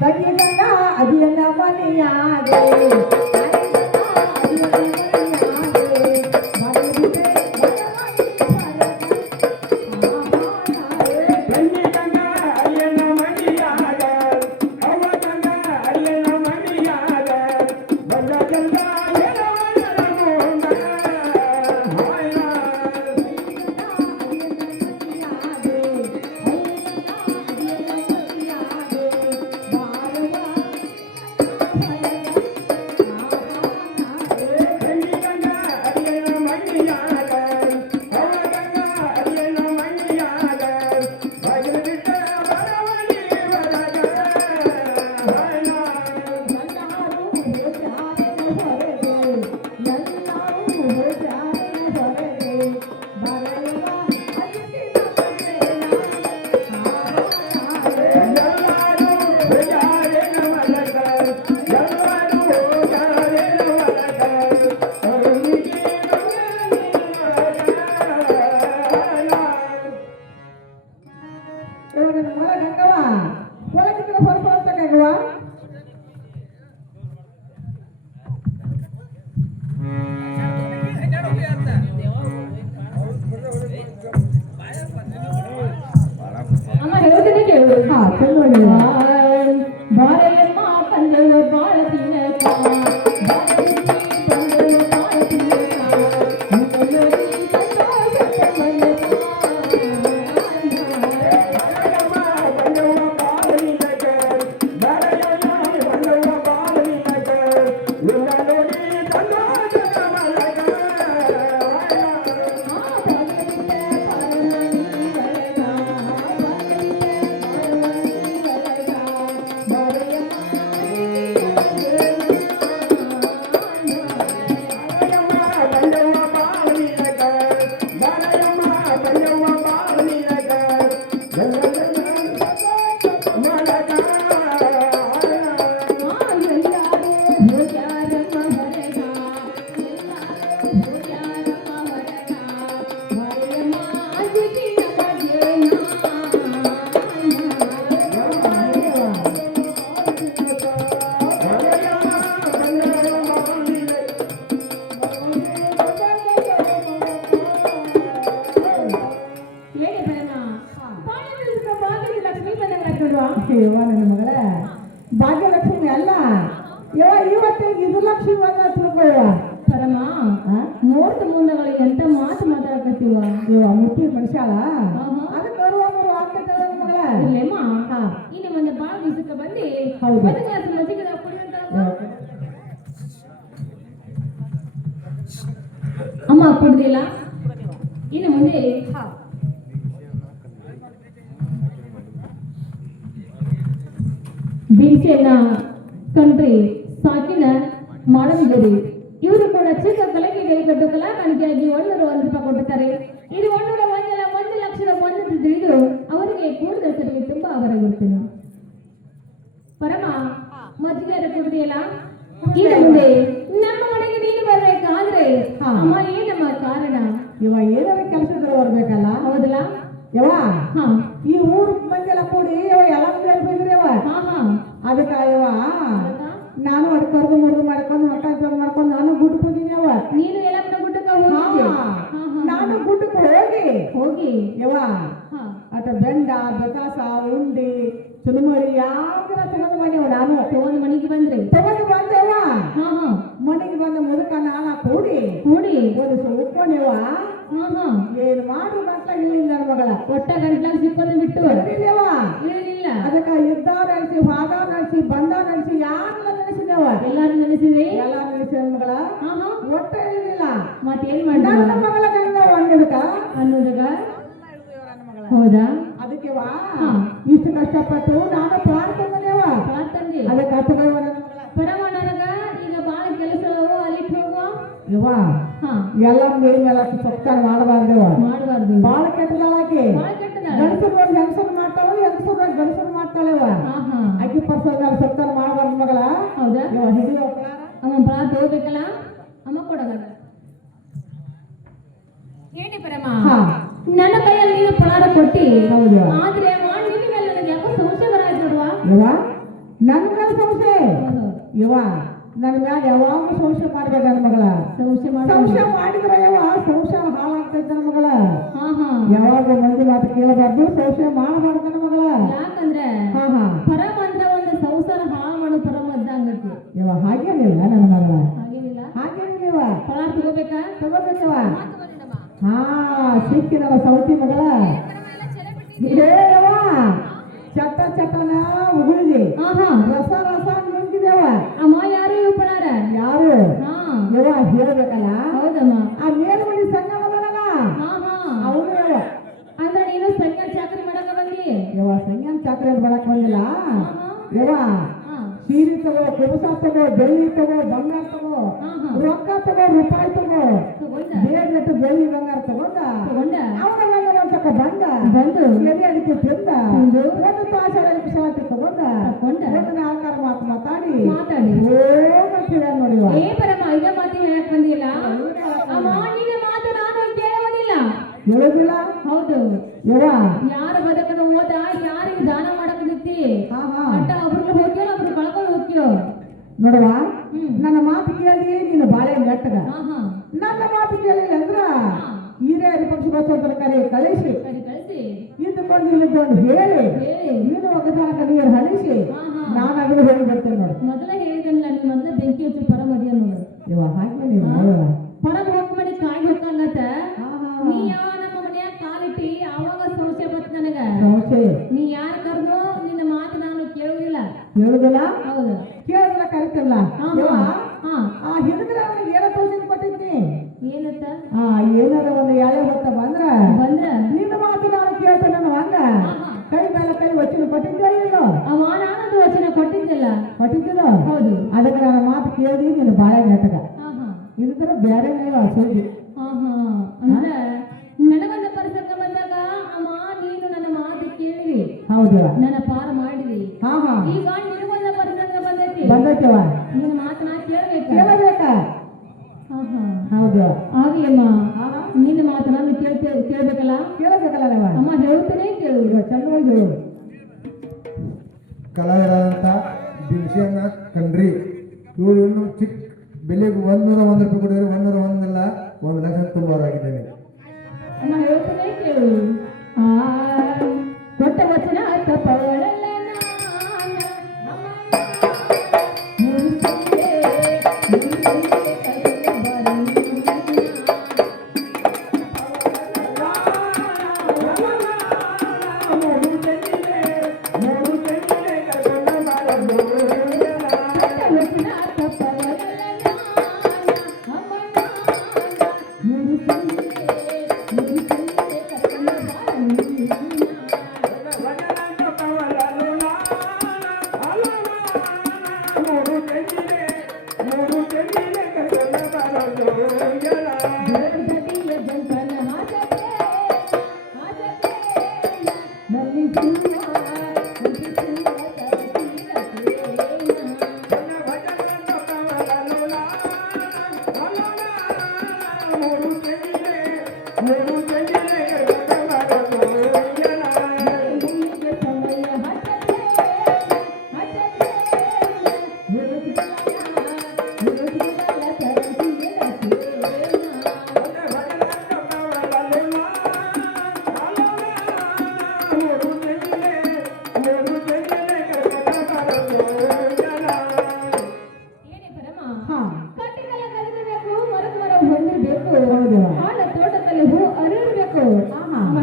ಸಂಗೀತಂಗ ಅದಿಯನ್ನ ಮನೆಯಾಗೆ ನನ್ನ ಮಗಳ ಭಾಗ್ಯಲಕ್ಷ್ಮಿ ಅಲ್ಲ ಇವತ್ತಿಗೆ ಇದು ಲಕ್ಷ್ಮಿ ತಿಳ್ಕೊಳ್ಳುವ ಪರಮ ನೋಡ್ತ ಮುಂದಗಳಿಗೆ ಎಂತ ಮಾತು ಮಾತಾಡಕತ್ತೀವ ಮುಟ್ಟಿನ ಮನುಷ್ಯಾಳ ಅದಕ್ಕೆ ಮಗಳ ಇಲ್ಲೇಮ್ಮ ಇನ್ನು ಮೊನ್ನೆ ಬಾಳ ದಿವಸಕ್ಕೆ ಬಂದು ಅಮ್ಮ ಕುಡ್ದಿಲ್ಲ ಇನ್ನು ಮುಂದೆ ಬಿಡಿಸಿಯನ್ನ ಕಂಡ್ರಿ ಸಾಕಿನ ಮಾಡಲಿದ್ದಾರೆ. ಇವರು ಕೂಡ ಚಿಕ್ಕ ಕಲೆಗೆ ಕೈಗಟ್ಟು ಕಲಾಕಾಣಿಕೆಯಾಗಿ 101 ರೂಪಾಯಿ ಕೊಡುತ್ತಾರೆ. ಇದು 1 ಲಕ್ಷದ ಒಂದು ತಿಳಿದು ಅವರಿಗೆ ಕೂಡಿದ ಸರಿಗೆ ತುಂಬಾ ಅವರ ಗುರುತಿನ ಪರಮ ಮಜ್ಜಿಗೆ ಕುಡಿದಿಲ್ಲ. ಈಗ ಮುಂದೆ ನಮ್ಮ ಮನೆಗೆ ನೀನು ಬರ್ಬೇಕಾದ್ರೆ ಅಮ್ಮ ಏನಮ್ಮ ಕಾರಣ? ಏನಾರ ಕೆಲಸಗಳು ಬರ್ಬೇಕಲ್ಲ, ಹೌದಲ್ಲ ಯವ್ವ? ಈ ಊರ್ ಮಂದಿಯೆಲ್ಲ ಕೂಡಿ ಎಲ್ಲ ಬಂದ್ರಿ ಅದಕ್ಕ ನಾನು ಅಡ್ಕರ್ದು ಮುರಿದು ಮಾಡ್ಕೊಂಡು ಹೊಟ್ಟೆ ಮಾಡ್ಕೊಂಡು ನಾನು ಗುಡ್ಡಕ್ಕೆ ಹೋಗಿನಿ ನೀನು ಎಲ್ಲ ಗುಡ್ಡಕ್ಕೆ ನಾನು ಗುಡ್ಡಕ್ಕೆ ಹೋಗಿ ಅಟ ಬೆಂಡ ಬೆಕಾಸ ಉಂಡಿ ಚುನುಮರಿ ಯಾವ ತಗೊಂಡು ಬಂದೇವ. ನಾನು ತಗೊಂಡು ಮನೆಗೆ ತಗೊಂಡು ಬಂದೇವ. ಮನೆಗೆ ಬಂದ ಮುದುಕ ನಾನ ಕೂಡಿ ಒಂದು ಉಟ್ಕೊಂಡೇವ. ಏನ್ ಮಾಡ್ರು ಮಕ್ಕಳ ಹೇಳಿಲ್ಲ ನನ್ನ ಮಗಳ ಒಟ್ಟ ಗಂಟ್ಲಾಗ ಸಿಕ್ಕೊಂಡು ಬಿಟ್ಟು ಹೇಳಿಲ್ಲ. ಅದಕ್ಕ ಯುದ್ಧ ನಡೆಸಿ ವಾದ ನಡೆಸಿ ಬಂದ ನಡೆಸಿ ಯಾರನ್ನ ನಡೆಸಿದವ ಎಲ್ಲಾರು ನಡೆಸಿದ್ರಿ ನನ್ನ ಮಗಳ ಒಟ್ಟ ಹೇಳಿಲ್ಲ. ಮತ್ತೇನ್ ಮಾಡಿ ನನ್ನ ಮಗಳ ಗಂಗ ಅನ್ನೋದಕ್ಕ ಹೌದಾ? ಅದಕ್ಕೆ ಇಷ್ಟು ಕಷ್ಟಪಟ್ಟು ನಾನು ಪ್ರಾರ್ಥನೆವ ಅದಕ್ಕೆ ಪರಮ ನನಗ ಈಗ ಬಾಳ ಕೆಲಸ ಅಲ್ಲಿಟ್ಟು ಹೋಗುವ ಎಲ್ಲ ಮೇಲ್ ಮೇಲೆ ಸೊಕ್ತಾನ ಮಾಡಬಾರ್ದೇವ ಬಾಳ ಕೆಟ್ಟದಾಕಿ ಗಣಸರು ಹೆಂಗಸರು ಮಾಡ್ತಾಳ ಹೆಂಗಸರು ಗಣಸರು ಮಾಡ್ತಾಳೆವ ಅಕ್ಕಿ ಪರ್ಸದ ಸೊಕ್ತಾನ ಮಾಡಬಾರ್ದು ಮಗಳ. ಹೌದಾ? ಹಿಡಿಯೋ ಅಮ್ಮ ಪ್ರಾರ್ಥ ಹೋಗ್ಬೇಕಲ್ಲ ಅಮ್ಮ ಕೊಡಗಲ್ಲ ಹೇಳಿ ಪರಮ. ಕೊಟ್ಟಿ. ಹೌದು. ಆದ್ರೆ ಮಾಡಿ ನಿನ್ನ ಮೇಲೆ ನನಗೆ ಯಾಕೋ ಸಂಶಯ ಬರಾಯ್ತು ನೋಡುವ. ಯವ್ವ ನನ್ನ ಮೇಲೆ ಸಂಶಯ ಯವ್ವ ನನ್ನ ಮ್ಯಾಲ ಯಾವಾಗಲೂ ಸಂಶಯ ಮಾಡ್ಬೇಕ ನನ್ನ ಮಗಳ. ಸಂಶಯ ಮಾಡಿದ್ರೆ ಯವ್ವ ಸಂಶಯ ಹಾಳಾಗ್ತೈತೆ ನನ್ನ ಮಗಳ. ಯಾವಾಗ ಮಂದಿ ಮಾತು ಕೇಳಬಾರ್ದು, ಸಂಶಯ ಮಾಡಬಾರ್ದು ನನ್ನ ಮಗಳ. ಯಾಕಂದ್ರೆ ಪರಮ ಅಂದ್ರೆ ಒಂದು ಸಂಸಾರ ಹಾಳು ಮಾಡೋ ಪರಮ ಇದ್ದಂಗೈತಿ ಯವ್ವ. ಹಾಗೇನಿಲ್ಲ ನನ್ನ ಮಗಳ, ಹಾಗೇನಿಲ್ಲ. ಫಲ ತಗೋಬೇಕವ. ಸಿಕ್ಕಿ ನಮ್ಮ ಸೌತಿ ಮಗಳ. ಯವ್ವ ಚಟನ ಉಗುಳಿದೆ, ರಸ ನುಂಗಿದೇವ. ಅಮ್ಮ ಯಾರು ಇವ್ ಪಡಾರ ಯಾರು ಯವ್ವ ಹೇಳ್ಬೇಕಲ್ಲ. ಹೌದಮ್ಮ. ಆ ಮೇಲ್ಮನಿ ಸಂಗಮ ಅದಲ್ಲ ಅವನು ಯವ್ವ. ಅಂದ್ರೆ ನೀನು ಸಂಘ ಚಾಕರಿ ಮಾಡಕ ಬಂದಿ ಯವ್ವ. ಸಂಗಮ ಚಾಕರಿ ಅಂತ ಮಾಡಕ್ ಬಂದಿಲ್ಲ ಯವ್ವ. ಸೀರೆ ತಗೋ, ಕುಬಸ ತಗೋ, ಬೆಳ್ಳಿ ತಗೋ, ಬಂಗಾರ ತಗೋ, ರೊಕ್ಕ ತಗೋ, ರೂಪಾಯಿ ತಗೋ, ಬೇರೆ ಬೆಳ್ಳಿ ಬಂಗಾರ ತಗೊಂಡ ಅವನ ತಕ ಬಂದು ಎಲ್ಲಿ ಅದಕ್ಕೆ ತಿಂದ ಒಂದು ತಾಸು ಸಲತಿ ತಗೊಂಡ ಒಂದು ಆಕಾರ ಮಾತಾಡಿ ನೋಡಿವ. ಏ ಪರಮ ಇದ ಮಾತಿ ಹೇಳಕ್ ಬಂದಿಲ್ಲ. ಅಮ್ಮ ನಿನ್ನ ಮಾತು ನಾನು ಕೇಳುವುದಿಲ್ಲ. ಹೇಳುದಿಲ್ಲ. ಹೌದು ಯವ್ವ. ಯಾರ ಬದುಕನ್ನು ಓದ ಯಾರಿಗೆ ದಾನ ಮಾಡಕ್ ನಿಂತಿ ಅಟ್ಟ ಒಬ್ರಿಗೆ ಹೋಗ್ಯೋ ಒಬ್ರು ಕಳ್ಕೊಂಡು ಹೋಗ್ಯೋ ನೋಡುವ. ನನ್ನ ಮಾತು ಕೇಳಿ ನೀನು ಬಾಳೆ ನೆಟ್ಟಗ, ನನ್ನ ಮಾತು ಕೇಳಿಲ್ಲ ಅಂದ್ರ ಹಿರಿಯ ಪಕ್ಷ ಬಸವಂತರ ಕರೆ ಕಳಿಸಿ ಇದ್ದುಕೊಂಡು ಇಲ್ಲದೊಂದು ಹೇಳಿ ನೀನು ಒಗದಾನ ನೀರು ಹಳಿಸಿ ನಾನು ಅದನ್ನು ಹೇಳಿ ಬರ್ತೇನೆ ನೋಡು. ಮೊದಲೇ ಹೇಳಿದಲ್ಲ ನೀನು ಮೊದಲೇ ಬೆಂಕಿ ಹಚ್ಚಿ ಪರ ಮದಿಯ ನೋಡು. ಇವ ಹಾಗೆ ನೀವು ಪರ ಹೋಗ್ ಮಾಡಿ ಕಾಯಿ ಹೋಗಂಗತ್ತ. ನೀ ಯಾವ ನಮ್ಮ ಮನೆಯಾಗ ಕಾಲಿಟ್ಟಿ ಅವಾಗ ಸಂಶಯ ಬತ್ ನನಗ. ನೀ ಯಾರ ಕರ್ದು ನಿನ್ನ ಮಾತು ನಾನು ಕೇಳುವುದಿಲ್ಲ. ಹೌದು. ಕೇಳಿದ್ರ ಕರಿತಲ್ಲ. ಆ ಹಿಡಿದ್ರೆ ಅವನಿಗೆ ಏನೋ ತೋರಿಸಿ ಕೊಟ್ಟಿದ್ನಿ. ಏನತ್ತ? ಏನಾರ ಒಂದು ಎಳೆ ಹೊತ್ತ ಬಂದ್ರ ನಿನ್ನ ಮಾತು ನಾನು ಕೇಳ್ತೇನೆ. ನಾನು ಹಂಗ ಕೈ ಮೇಲೆ ಕೈ ವಚನ ಕೊಟ್ಟಿದ್ದೆ ಇಲ್ಲೋ. ನಾನದು ವಚನ ಕೊಟ್ಟಿದ್ದಿಲ್ಲ. ಹೌದು. ಅದಕ್ಕೆ ನನ್ನ ಮಾತು ಕೇಳಿ ನೀನು ಬಾಳೆ ನೆಟ್ಟಗ ಇದ್ರ ಬೇರೆ ಸುದ್ದಿ. ಅಂದ್ರ ನನಗೊಂದು ಪರಿಸಂಗ ಬಂದಾಗ ಅಮ್ಮ ನೀನು ನನ್ನ ಮಾತು ಕೇಳಿರಿ. ಹೌದು. ನನ್ನ ಪಾರ ಮಾಡಿರಿ. ಈಗ ನಿನಗೊಂದು ಪರಿಸಂಗ ಬಂದೈತವ. ನಿನ್ನ ಮಾತು ನಾ ಕೇಳಬೇಕ. ಹೌದು. ಆಗ್ಲಿಮ್ಮ ನಿನ್ನ ಮಾತು ನಾನು ಕೇಳ್ಬೇಕಲ್ಲ. ನೀವು ಅಮ್ಮ ಹೇಳ್ತೇನೆ ಕೇಳು. ಚಂದ್ರವಾಗಿ ಹೇಳು. ಕಲಾವಿದರಾದಂಥ ದಿವ್ಸೆಯನ್ನ ಕಣ್ರಿ. ಇವರು ಇನ್ನು ಚಿಕ್ಕ ಬೆಲೆಗೆ 101 ರೂಪಾಯಿ ಕೊಡಿದ್ರೆ 101 1 ಲಕ್ಷ ತುಂಬಾರಾಗಿದ್ದೇನೆ. ಅಮ್ಮ ಹೇಳ್ತೇನೆ ಕೇಳು. ಕೊಟ್ಟ ವಚನ ತಪ್ಪವಳಲ್ಲ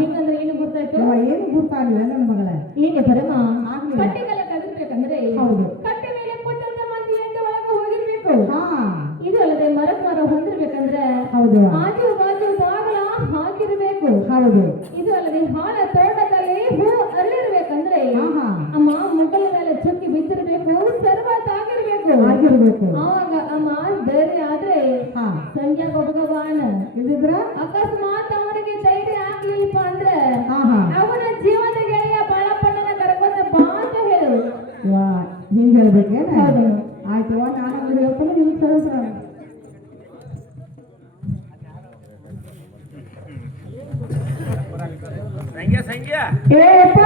ಹಿಂಗಂದ್ರೆ ಏನು ಗೊತ್ತಾಯ್ತು? ಏನು ಗುರ್ತಾಗಿಲ್ಲ ನನ್ನ ಮಗಳ. ಏನೇ ಪರಮ ಕಟ್ಟೆಗೆಲ್ಲ ಕದಿರ್ಬೇಕಂದ್ರೆ ಹೌದು ಕಟ್ಟೆ ಮೇಲೆ ಕೊಟ್ಟಂತ ಮಂದಿ ಅಂತ ಒಳಗೆ ಹೋಗಿರ್ಬೇಕು. ಇದು ಅಲ್ಲದೆ ಮರ ಹೊಂದಿರ್ಬೇಕಂದ್ರೆ ಹೌದು ಆಜು ಬಾಜು ಬಾಗಲ ಹಾಕಿರ್ಬೇಕು. ಹೌದು. ಇದು ಅಲ್ಲದೆ ಹಾಳ ತೋಟದಲ್ಲಿ ಹೂ ಅರಳಿರ್ಬೇಕಂದ್ರೆ ಅಮ್ಮ ಮುಗಲ ಮೇಲೆ ಚುಕ್ಕಿ ಬಿದ್ದಿರ್ಬೇಕು, ಸರ್ವತ್ತಾಗಿರ್ಬೇಕು. ಅವಾಗ ಅಮ್ಮ ಧೈರ್ಯ ಆದ್ರೆ ಸಂಖ್ಯಾಗ ಹುಡುಗವಾನ ಇಲ್ಲಿದ್ರ ಅಕಸ್ಮಾತ್ ಅವನಿಗೆ ಧೈರ್ಯ ಆಗ್ಲಿಲ್ಪ ಅಂದ್ರೆ ಅವನ ಜೀವನ ಗೆಳೆಯ ಬಾಳಪ್ಪಣ್ಣನ ಕರ್ಕೊಂಡ ಬಾ ಅಂತ ಹೇಳು. ಹಿಂಗ್ ಹೇಳ್ಬೇಕೇನ? ಆಯ್ತು ನಾನು ಹೇಳ್ತಾನೆ ನಿಮ್ಗೆ ಸರ ಸಂಖ್ಯೆ ಏಪ್ಪ